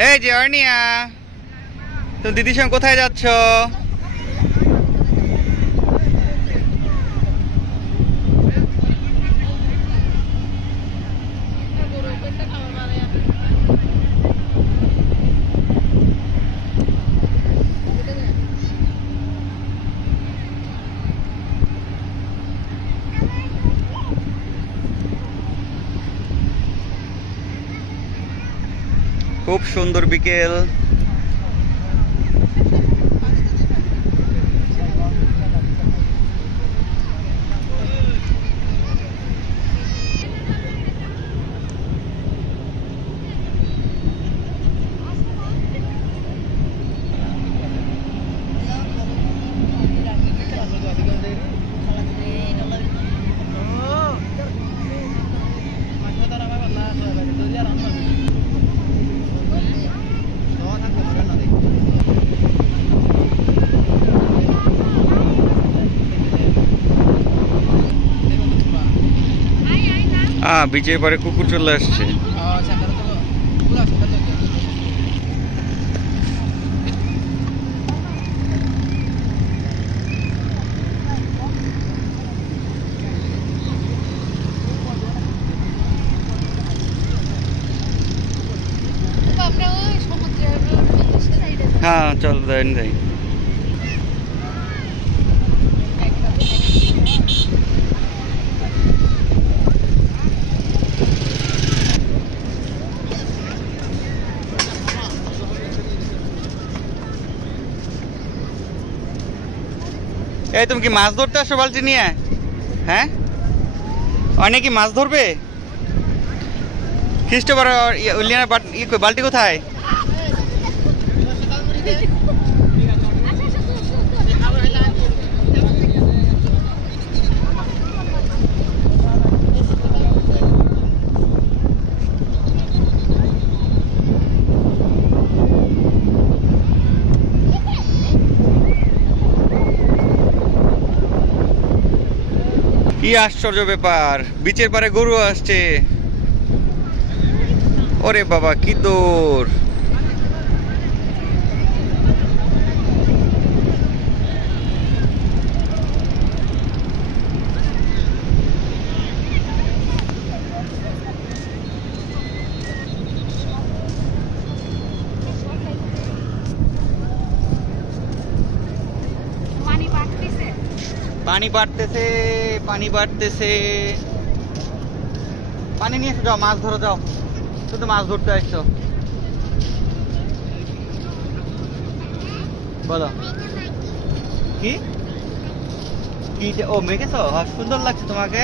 এই যে অর্নিয়া, তুমি দিদির সঙ্গে কোথায় যাচ্ছ? খুব সুন্দর বিকেল। বিচের পরে কুকুর চলে আসছে। হ্যাঁ চল যাই যাই। এই তুমি কি মাছ ধরতে আসো বালতি নিয়ে? হ্যাঁ, অনেকে মাছ ধরবে। খ্রিস্টবার উলিয়ানা বালতি কোথায়? কি আশ্চর্য ব্যাপার, বিচের পারে গরু আসছে। ওরে বাবা কি দূর! পানি বাড়তেছে, পানি বাড়তেছে। পানি নিয়ে এসো, যাও মাছ ধরো, যাও। তুই তো মাছ ধরতে আসছো। বলো কি কি ও মেখেছো? সুন্দর লাগছে তোমাকে।